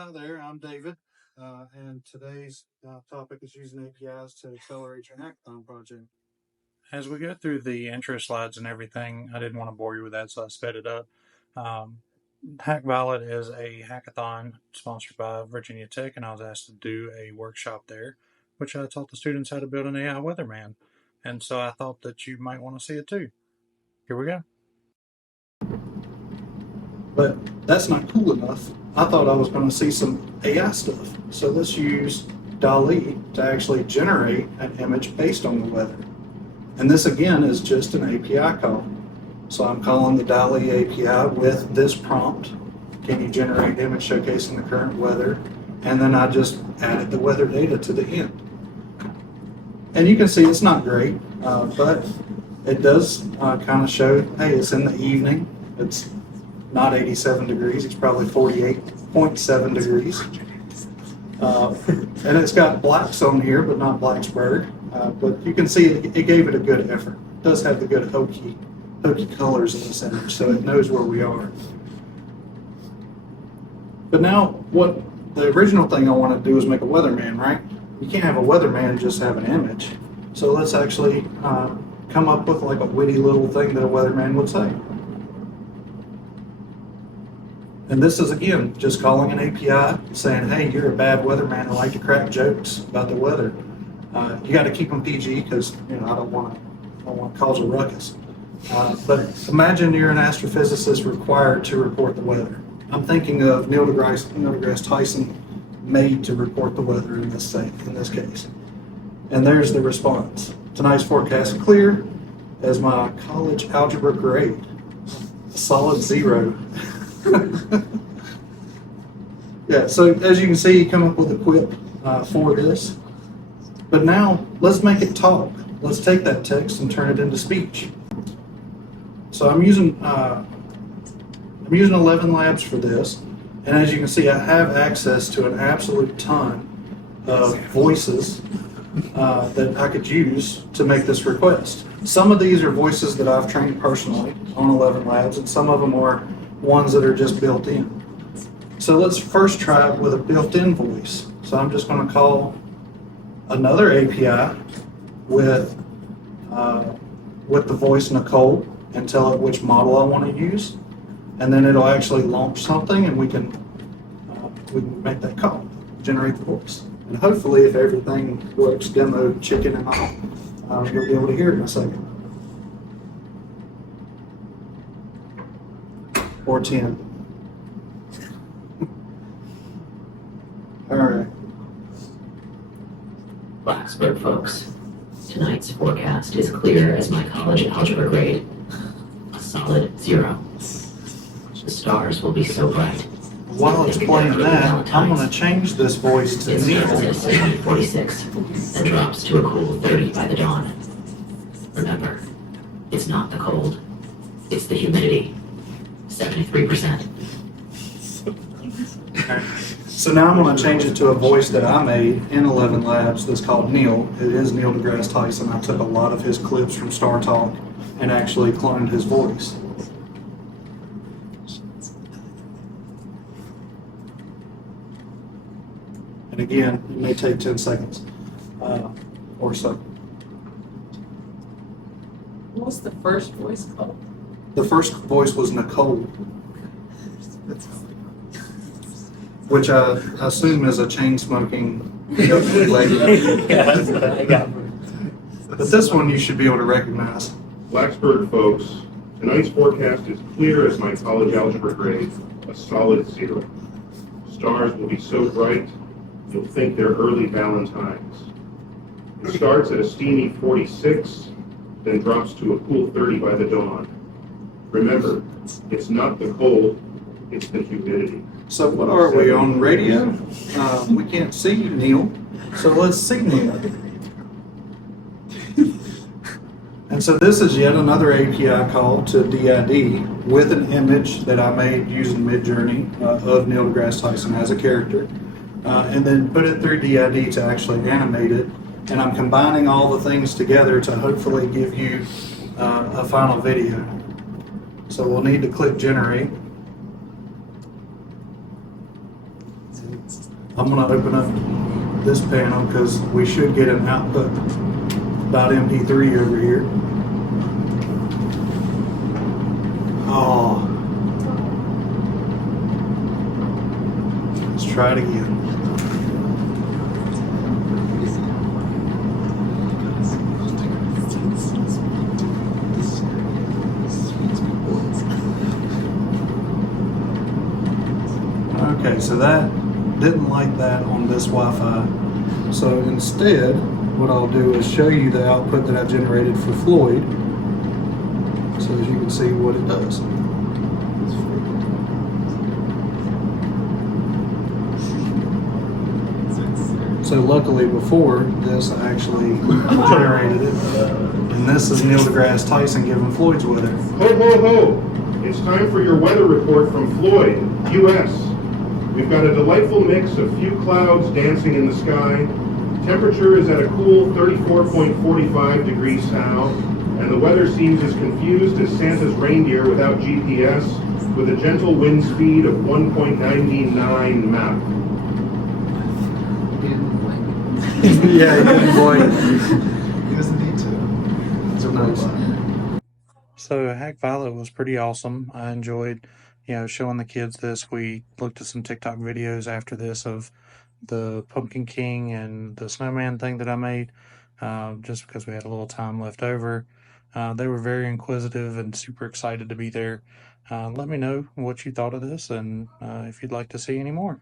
Hi there, I'm David, and today's topic is using APIs to accelerate your hackathon project. As we go through the intro slides and everything, I didn't want to bore you with that, so I sped it up. Hackviolet is a hackathon sponsored by Virginia Tech, and I was asked to do a workshop there, which I taught the students how to build an AI weatherman. And so I thought that you might want to see it too. Here we go. But that's not cool enough. I thought I was going to see some AI stuff. So let's use DALL-E to actually generate an image based on the weather. And this again is just an API call. So I'm calling the DALL-E API with this prompt. Can you generate image showcasing the current weather? And then I just added the weather data to the end. And you can see it's not great, but it does kind of show, hey, it's in the evening. It's not 87 degrees, it's probably 48.7 degrees. And it's got blacks on here, but not Blacksburg. But you can see it gave it a good effort. It does have the good hokey colors in this image, so it knows where we are. But now, what the original thing I want to do is make a weatherman, right? You can't have a weatherman just have an image. So let's actually come up with like a witty little thing that a weatherman would say. And this is, again, just calling an API saying, hey, you're a bad weatherman and like to crack jokes about the weather. You got to keep them PG because I don't want to cause a ruckus. But imagine you're an astrophysicist required to report the weather. I'm thinking of Neil deGrasse Tyson made to report the weather in this case. And there's the response. Tonight's forecast clear as my college algebra grade. A solid 0. Yeah, so as you can see, you come up with a quip for this. But now, let's make it talk. Let's take that text and turn it into speech. So I'm using 11 Labs for this, and as you can see, I have access to an absolute ton of voices that I could use to make this request. Some of these are voices that I've trained personally on 11 Labs, and some of them are ones that are just built in. So let's first try it with a built-in voice. So I'm just going to call another API with the voice Nicole and tell it which model I want to use, and then it'll actually launch something, and we can make that call, generate the voice. And hopefully, if everything works, demo chicken and all, you'll be able to hear it in a second. Or 10. All right. Blacksburg folks, tonight's forecast is clear as my college algebra grade. A solid 0. The stars will be so bright. While it's playing that, I'm going to change this voice to Neil. It starts at 46, then drops to a cool 30 by the dawn. Remember, it's not the cold, it's the humidity. 73%. So now I'm going to change it to a voice that I made in 11 Labs that's called Neil. It is Neil deGrasse Tyson. I took a lot of his clips from Star Talk and actually cloned his voice. And again, it may take 10 seconds or so. What's the first voice called? The first voice was Nicole, which I assume is a chain-smoking lady. Yeah, that's what I got. But this one you should be able to recognize. Blacksburg folks, tonight's forecast is clear as my college algebra grade, a solid 0. Stars will be so bright, you'll think they're early Valentines. It starts at a steamy 46, then drops to a cool 30 by the dawn. Remember, it's not the cold, it's the humidity. So what are we, on radio? We can't see Neil, so let's see Neil. And so this is yet another API call to DID with an image that I made using Midjourney of Neil deGrasse Tyson as a character, and then put it through DID to actually animate it. And I'm combining all the things together to hopefully give you a final video. So we'll need to click generate. I'm going to open up this panel because we should get an output .mp3 over here. Oh. Let's try it again. Okay, so that didn't like that on this Wi-Fi. So instead, what I'll do is show you the output that I generated for Floyd, so as you can see what it does. So luckily before this, I actually generated it. And this is Neil deGrasse Tyson giving Floyd's weather. Ho, ho, ho! It's time for your weather report from Floyd, U.S. We've got a delightful mix of few clouds dancing in the sky. Temperature is at a cool 34.45 degrees south, and the weather seems as confused as Santa's reindeer without GPS, with a gentle wind speed of 1.99 Mach. Yeah, he didn't blink. He doesn't need to. It's a Nice. robot. So Hackviolet was pretty awesome. I enjoyed, showing the kids this. We looked at some TikTok videos after this of the Pumpkin King and the snowman thing that I made, just because we had a little time left over. They were very inquisitive and super excited to be there. Let me know what you thought of this and if you'd like to see any more.